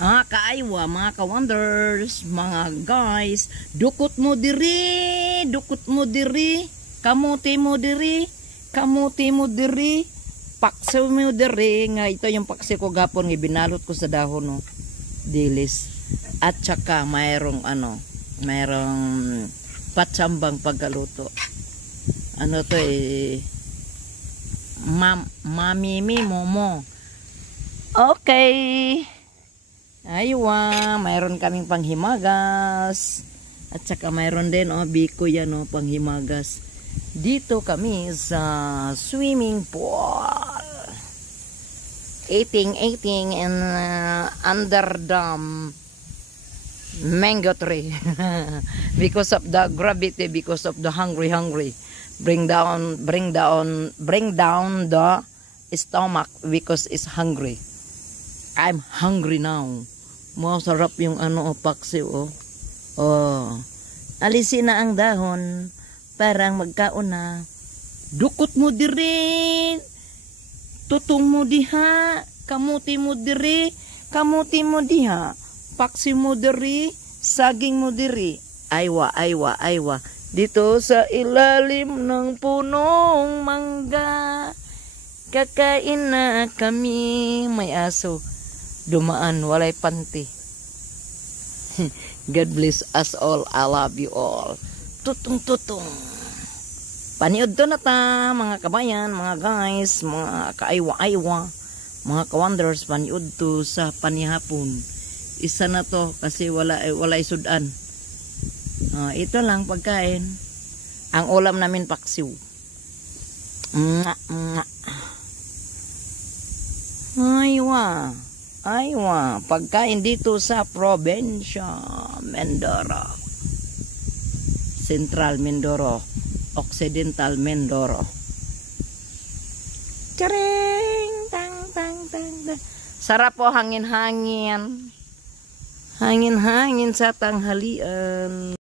Kaaywa, mga ka-wonders, mga guys, dukot mo diri, kamuti mo diri, pakso mo diri, nga ito yung paksi ko gapon, nga binalot ko sa dahon, no, dilis, at saka mayroong patsambang pagkaluto, to mamimi momo. Okay. Aywa, mayroon kaming panghimagas. At saka mayroon din, biko yan, panghimagas. Dito kami sa swimming pool. Eating in under the mango tree. Because of the gravity, because of the hungry. Bring down the stomach because it's hungry. I'm hungry now. Masarap yung paksi, alisin na ang dahon, parang magkaon na. Dukot mo diri, tutong mo diha, kamuti mo diri, paksi mo diri, saging mo diri. Aywa. Dito sa ilalim ng punong mangga, kakain na kami. May aso dumaan, walay panty. God bless us all. I love you all. Tutong. Paniod to na ta, mga kabayan, mga guys, mga kaaywa, mga ka-wonders, paniod to sa panihapon. Isa na to kasi wala sudan. Ito lang pagkain. Ang ulam namin paksiw. Aywa, pagkain dito sa probinsya Mindoro, Central Mindoro, Occidental Mindoro. Charing, tang. Sarap po, hangin sa tanghalian.